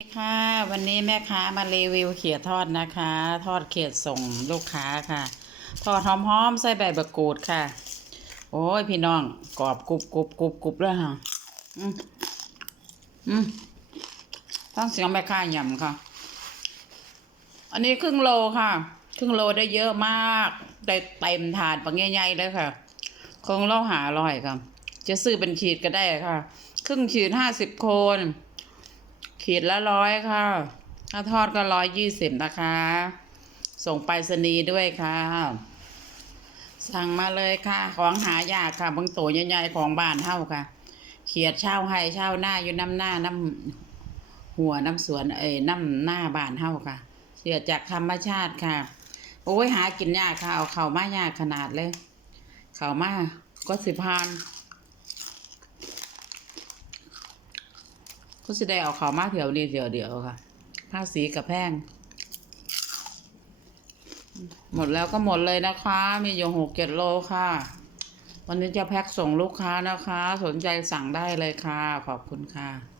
ค่ะวันนี้แม่ค้ามารีวิวเขียดทอดนะคะ ทอดเขียดส่งลูกค้าค่ะ ทอดหอมๆใส่ใบมะกรูดค่ะ โอ้ยพี่น้องกรอบกรุบกรุบกรุบกรุบเลยค่ะอืมอืมต้องเสียงแม่ค้ายำค่ะ อันนี้ครึ่งโลค่ะ ครึ่งโลได้เยอะมากได้เต็มถาดปังใหญ่ๆเลยค่ะ คงเล่าหาอร่อยค่ะ จะซื้อเป็นขีดก็ได้ค่ะ ครึ่งขีดห้าสิบคน ขีดละร้อยค่ะ ถ้าทอดก็ร้อยยี่สิบนะคะ ส่งไปรษณีย์ด้วยค่ะ สั่งมาเลยค่ะ ของหายากค่ะบางตัวใหญ่ๆของบ้านเท่าค่ะ เขียดเช่าให้เช่าหน้าอยู่น้ำหน้าน้ำหัวน้ำสวนเอ้ยน้ำหน้าบ้านเท่าค่ะเสียจากธรรมชาติค่ะ โอ้ยหากินยากค่ะ เอาเข่ามายากขนาดเลย เข่ามาก็สิพาน ก็จะได้เอาเขามาเถียวนี้เดียวเดียวค่ะผ้าสีกับแพงหมดแล้วก็หมดเลยนะคะ มีอยู่หกเจ็ดโลค่ะ วันนี้จะแพ็คส่งลูกค้านะคะ สนใจสั่งได้เลยค่ะ ขอบคุณค่ะ